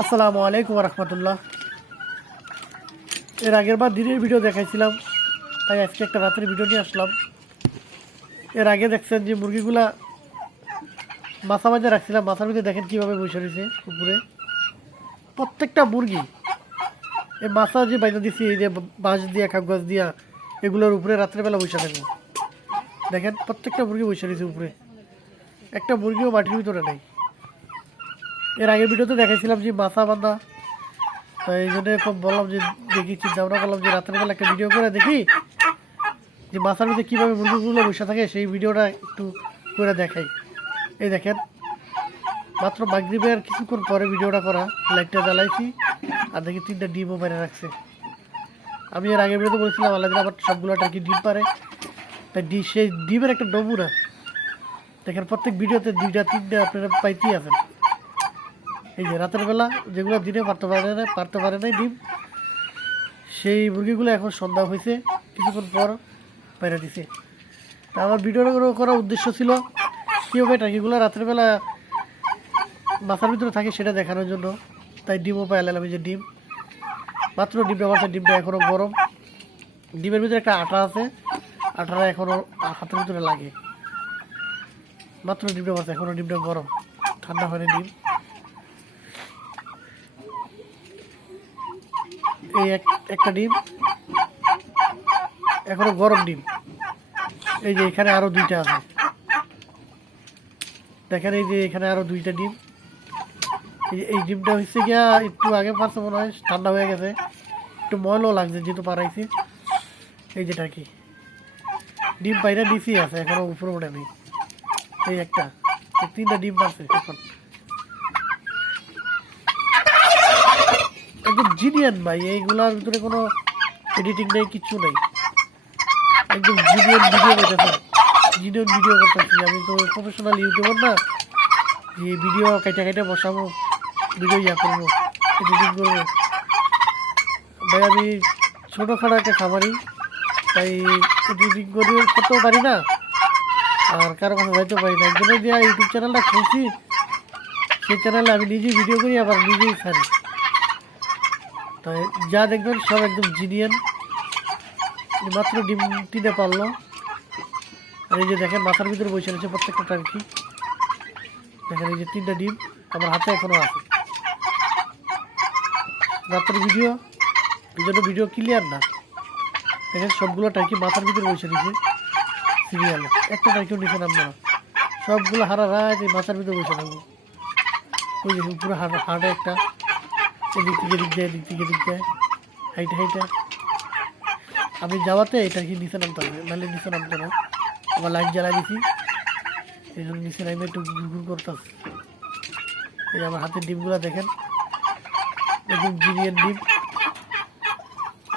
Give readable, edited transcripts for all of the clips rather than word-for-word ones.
আসসালামু আলাইকুম রহমতুল্লাহ। এর আগের বার দিনের ভিডিও দেখাইছিলাম, তাই আজকে একটা রাতের ভিডিও নিয়ে আসলাম। এর আগে দেখছেন যে মুরগিগুলা মাথা মাঝে রাখছিলাম, মাথার মধ্যে দেখেন কীভাবে বসে রয়েছে উপরে। প্রত্যেকটা মুরগি এই মাথা যে বাইরে দিছি, এই যে বাঁশ দিয়া কাগজ দিয়া, এগুলোর উপরে রাত্রেবেলা বসে থাকবো। দেখেন প্রত্যেকটা মুরগি বসে রয়েছে উপরে, একটা মুরগিও মাটির ভিতরে নেই। এর আগের ভিডিওতে দেখাইছিলাম যে মাথা বাঁধা, তাই এই জন্য খুব বললাম যে দেখি, চিন্তা ভাবনা করলাম যে রাত্রেবেলা একটা ভিডিও করে দেখি যে মাথার মধ্যে কীভাবে মুরগিগুলো বসে থাকে, সেই ভিডিওটা একটু করে দেখাই। এই দেখেন মাত্র মাগরিবের কিছুক্ষণ পরে ভিডিওটা করা, লাইটটা জ্বালাইছি আর দেখি 3টা ডিমও মেরে রাখছে। আমি এর আগের ভিডিওতে বলেছিলাম আল্লাহ দিলে আবার সবগুলো টার্কি ডিম পারে, তাই সেই ডিমের একটা নমুনা দেখেন প্রত্যেক ভিডিওতে 2টা 3টা আপনারা পাইতেই আছেন। এই যে রাতের বেলা যেগুলো দিনে পারতে পারে নাই ডিম, সেই মুরগিগুলো এখন সন্ধ্যা হয়েছে, কিছুক্ষণ পর বাইরে দিছে। তা আমার ভিডিওটা করার উদ্দেশ্য ছিল কীভাবে টার্কিগুলো রাতের বেলা মাথার ভিতরে থাকে সেটা দেখানোর জন্য। তাই ডিমও পাইলাম, এই যে ডিম, মাত্র ডিমটা আমার ডিমটা এখনও গরম। ডিমের ভিতরে একটা আঠা আছে, আঠাটা এখনও হাতের ভিতরে লাগে। মাত্র ডিমটা মারছে, এখনও ডিমটা গরম, ঠান্ডা হয়নি ডিম। এই একটা ডিম এখনো গরম ডিম। এই যে এখানে আরো 2টা আছে, দেখেন এই যে এখানে আরো 2টা ডিম। এই ডিমটা হচ্ছে গিয়া একটু আগে পারছে, মনে হয় ঠান্ডা হয়ে গেছে, একটু ময়লাও লাগছে যেহেতু পারাইছি। এই যেটা কি ডিম পাইরা নিচেই আছে, এখনো উপরে ওঠে নেই। এই একটা, 3টা ডিম পারছে এখন। একদম জিনিয়ান ভাই, এইগুলার ভিতরে কোনো এডিটিং নেই, কিচ্ছু নেই, একদম জিনিয়ান ভিডিও করতেছি। আমি তো প্রফেশনাল ইউটিউবার না যে ভিডিও কাইটা বসাবো, ভিডিও করবো, এডিটিং করবো। ভাই আমি ছোটোখাটো একটা খামারি, তাই এডিটিং করতেও পারি না, আর কারো কথা যাইতেও পারি না। একজনের যে ইউটিউব চ্যানেলটা খুলছি, সেই চ্যানেলে আমি নিজেই ভিডিও করি, আবার নিজেই ছাড়ি। তাই যা দেখবেন সব একদম জিনিয়ান। মাত্র ডিম 3টা পারলো। আর এই যে দেখেন মাথার ভিতরে বসে রয়েছে প্রত্যেকটা টার্কি। দেখেন এই যে 3টা ডিম আমার হাতে এখনো আছে। রাতের ভিডিও, এই জন্য ভিডিও ক্লিয়ার না। দেখেন সবগুলো টার্কি মাথার ভিতরে বসে রয়েছে সিরিয়ালে, একটা টার্কিও নিচে নামবো না, সবগুলো হারা রাত এই মাথার ভিতরে বসে থাকবো। ওই যে পুরো হাড়ে একটা, এদিক থেকে দিক যায় হাইটা। আমি যাওয়াতে এটা কি নিচে নামতে হবে, নাহলে নিচে নামতো না। আবার লাইট জ্বালাই দিছি, এই জন্য নিচে নামে একটু ঘুর করতেছে। এই আমার হাতের ডিমগুলো দেখেন, একদম জিনিয়ান ডিম।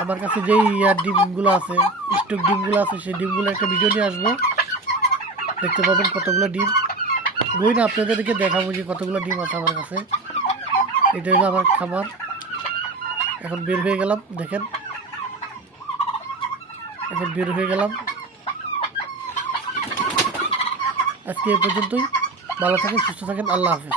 আমার কাছে যেই ডিমগুলো আছে, স্টক ডিমগুলো আছে, সেই ডিমগুলো একটা ভিডিও নিয়ে আসবো, দেখতে পাবেন কতগুলো ডিম। বই না আপনাদেরকে দেখাবো যে কতগুলো ডিম আছে আমার কাছে। এটা হলো আমার খামার। এখন বের হয়ে গেলাম, দেখেন এখন বের হয়ে গেলাম। আজকে এ পর্যন্তই, ভালো থাকেন, সুস্থ থাকেন, আল্লাহ হাফেজ।